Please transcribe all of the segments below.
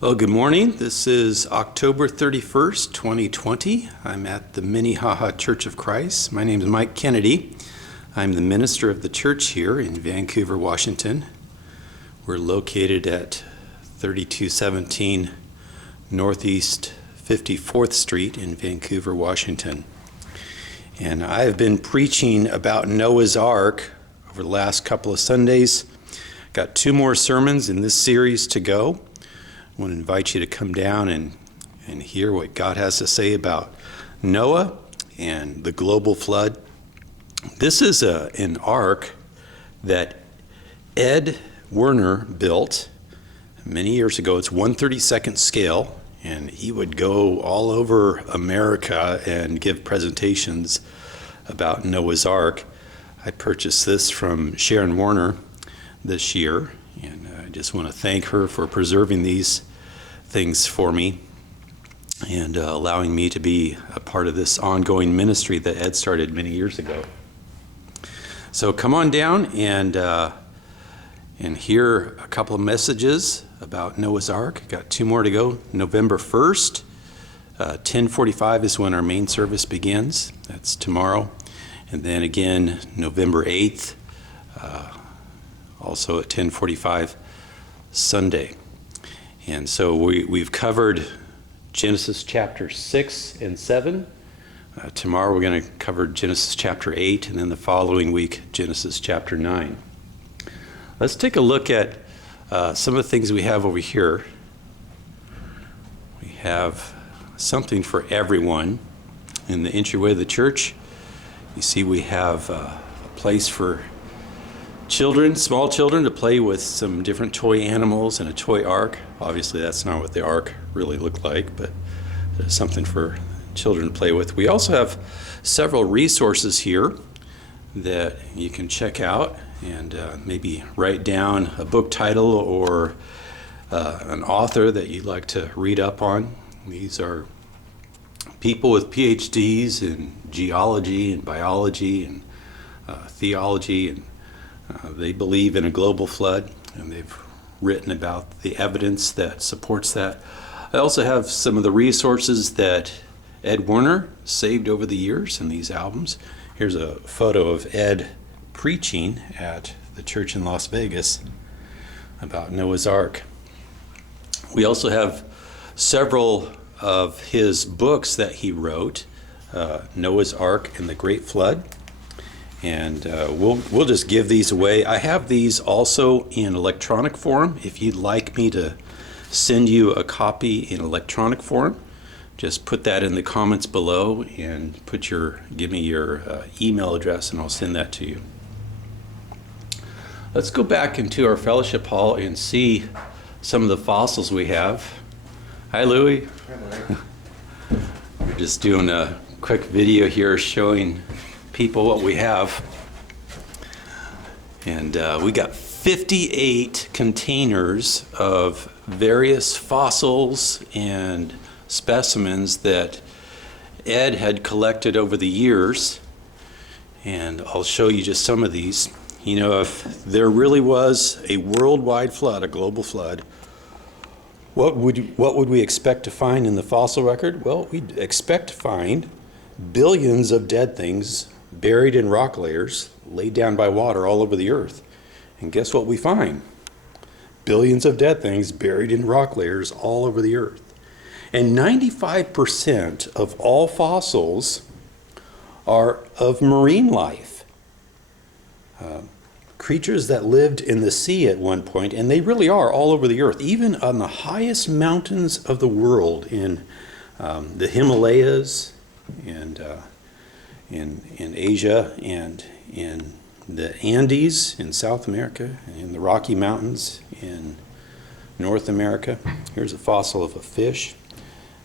Well, good morning. This is October 31st, 2020. I'm at the Minnehaha Church of Christ. My name is Mike Kennedy. I'm the minister of the church here in Vancouver, Washington. We're located at 3217 Northeast 54th Street in Vancouver, Washington. And I've been preaching about Noah's Ark over the last couple of Sundays. Got 2 more sermons in this series to go. I want to invite you to come down and hear what God has to say about Noah and the global flood. This is an ark that Ed Werner built many years ago. It's 1/32nd scale, and he would go all over America and give presentations about Noah's Ark. I purchased this from Sharon Werner this year, and I just want to thank her for preserving these things for me and allowing me to be a part of this ongoing ministry that Ed started many years ago. So come on down and hear a couple of messages about Noah's Ark. Got 2 more to go. November 1st, 10:45 is when our main service begins. That's tomorrow. And then again, November 8th, also at 10:45 Sunday. And so we've covered Genesis chapter 6 and 7. Tomorrow we're going to cover Genesis chapter 8, and then the following week, Genesis chapter 9. Let's take a look at some of the things we have over here. We have something for everyone in the entryway of the church. You see we have a place for children, small children, to play with some different toy animals and a toy ark. Obviously, that's not what the ark really looked like, but there's something for children to play with. We also have several resources here that you can check out and maybe write down a book title or an author that you'd like to read up on. These are people with PhDs in geology and biology and theology, and they believe in a global flood, and they've written about the evidence that supports that. I also have some of the resources that Ed Werner saved over the years in these albums. Here's a photo of Ed preaching at the church in Las Vegas about Noah's Ark. We also have several of his books that he wrote, Noah's Ark and the Great Flood. And we'll just give these away. I have these also in electronic form. If you'd like me to send you a copy in electronic form, just put that in the comments below and give me your email address, and I'll send that to you. Let's go back into our fellowship hall and see some of the fossils we have. Hi, Louie. Hi, Mike. We're just doing a quick video here showing people what we have. And we got 58 containers of various fossils and specimens that Ed had collected over the years. And I'll show you just some of these. You know, if there really was a worldwide flood, a global flood, what would we expect to find in the fossil record? Well, we'd expect to find billions of dead things buried in rock layers, laid down by water all over the earth. And guess what we find? Billions of dead things buried in rock layers all over the earth. And 95% of all fossils are of marine life. Creatures that lived in the sea at one point, and they really are all over the earth, even on the highest mountains of the world in the Himalayas and in Asia and in the Andes in South America, and in the Rocky Mountains in North America. Here's a fossil of a fish.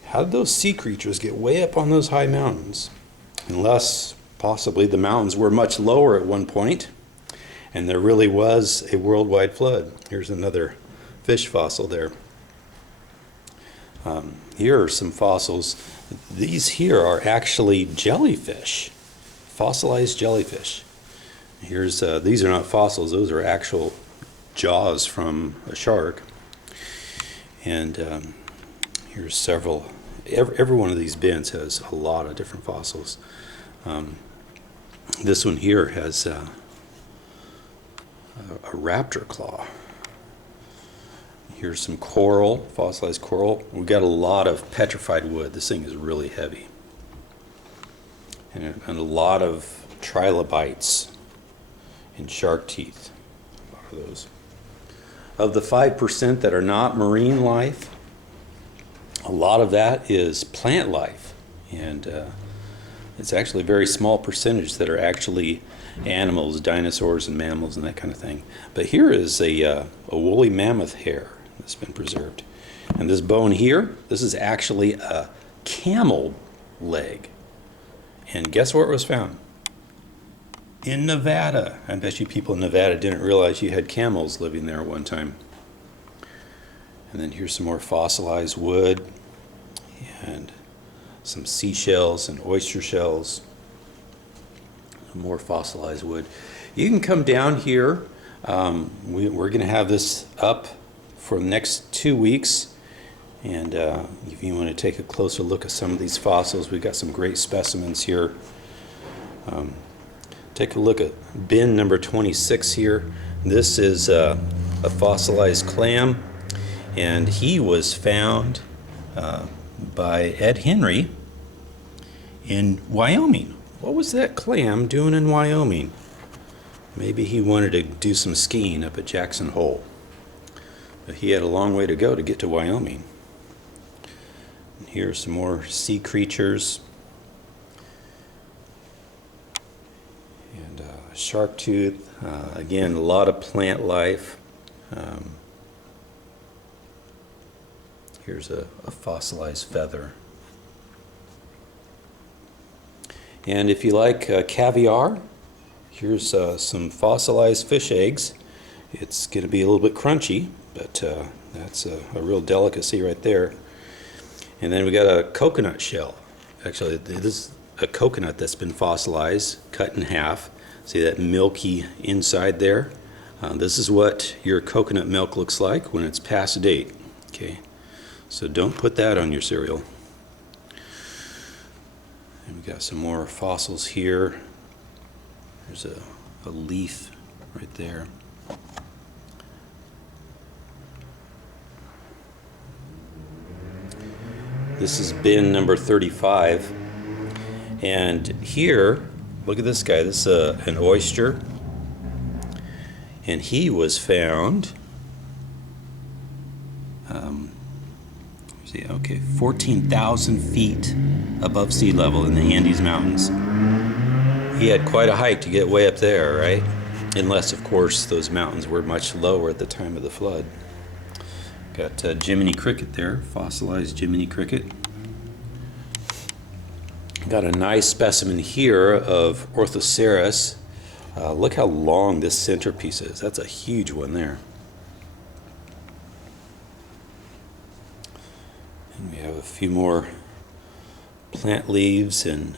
How did those sea creatures get way up on those high mountains? Unless possibly the mountains were much lower at one point and there really was a worldwide flood. Here's another fish fossil there. Here are some fossils. These here are actually jellyfish, fossilized jellyfish. Here's these are not fossils; those are actual jaws from a shark. And here's several. Every one of these bins has a lot of different fossils. This one here has a raptor claw. Here's some coral, fossilized coral. We've got a lot of petrified wood. This thing is really heavy. And a lot of trilobites and shark teeth. A lot of those. Of the 5% that are not marine life, a lot of that is plant life. And it's actually a very small percentage that are actually animals, dinosaurs and mammals and that kind of thing. But here is a woolly mammoth hair that's been preserved. And this bone here, this is actually a camel leg. And guess where it was found? In Nevada. I bet you people in Nevada didn't realize you had camels living there at one time. And then here's some more fossilized wood and some seashells and oyster shells. More fossilized wood. You can come down here. We're going to have this up for the next 2 weeks. And if you want to take a closer look at some of these fossils, we've got some great specimens here. Take a look at bin number 26 here. This is a fossilized clam, and he was found by Ed Henry in Wyoming. What was that clam doing in Wyoming? Maybe he wanted to do some skiing up at Jackson Hole. But he had a long way to go to get to Wyoming. And here are some more sea creatures. And shark tooth. Again, a lot of plant life. Here's a fossilized feather. And if you like caviar, here's some fossilized fish eggs. It's going to be a little bit crunchy, but that's a real delicacy right there. And then we got a coconut shell. Actually, this is a coconut that's been fossilized, cut in half. See that milky inside there? This is what your coconut milk looks like when it's past date. Okay, so don't put that on your cereal. And we got some more fossils here. There's a leaf right there. This is bin number 35. And here, look at this guy. This is an oyster. And he was found, 14,000 feet above sea level in the Andes Mountains. He had quite a hike to get way up there, right? Unless, of course, those mountains were much lower at the time of the flood. Got Jiminy cricket there, fossilized Jiminy cricket. Got a nice specimen here of Orthoceras. Look how long this centerpiece is. That's a huge one there. And we have a few more plant leaves and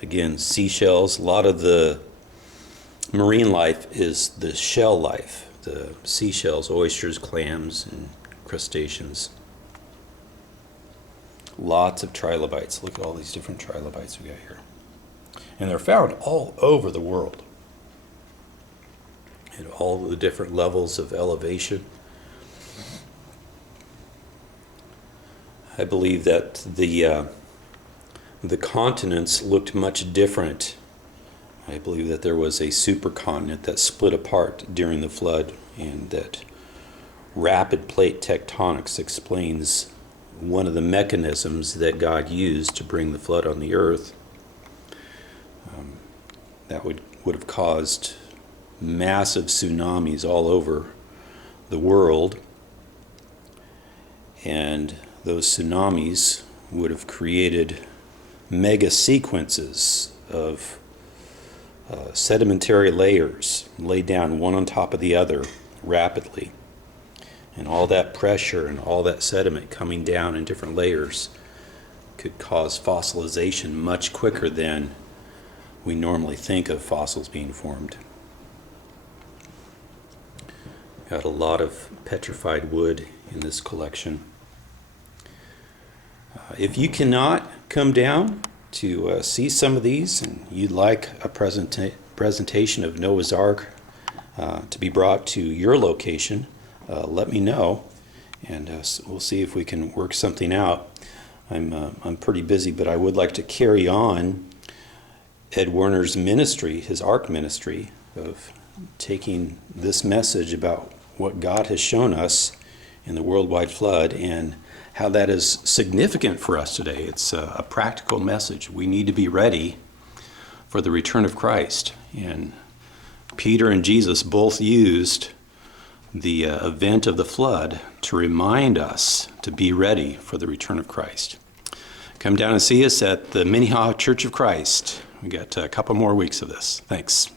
again, seashells. A lot of the marine life is the shell life, the seashells, oysters, clams, and crustaceans. Lots of trilobites. Look at all these different trilobites we got here. And they're found all over the world, at all the different levels of elevation. I believe that the continents looked much different. I believe that there was a supercontinent that split apart during the flood, and that rapid plate tectonics explains one of the mechanisms that God used to bring the flood on the earth. That would have caused massive tsunamis all over the world, and those tsunamis would have created mega sequences of sedimentary layers laid down one on top of the other rapidly. And all that pressure and all that sediment coming down in different layers could cause fossilization much quicker than we normally think of fossils being formed. Got a lot of petrified wood in this collection. If you cannot come down to see some of these and you'd like a presentation of Noah's Ark to be brought to your location, let me know, and we'll see if we can work something out. I'm pretty busy, but I would like to carry on Ed Werner's ministry, his Ark ministry, of taking this message about what God has shown us in the worldwide flood and how that is significant for us today. It's a practical message. We need to be ready for the return of Christ. And Peter and Jesus both used the event of the flood to remind us to be ready for the return of Christ. Come down and see us at the Minnehaha Church of Christ. We got a couple more weeks of this. Thanks.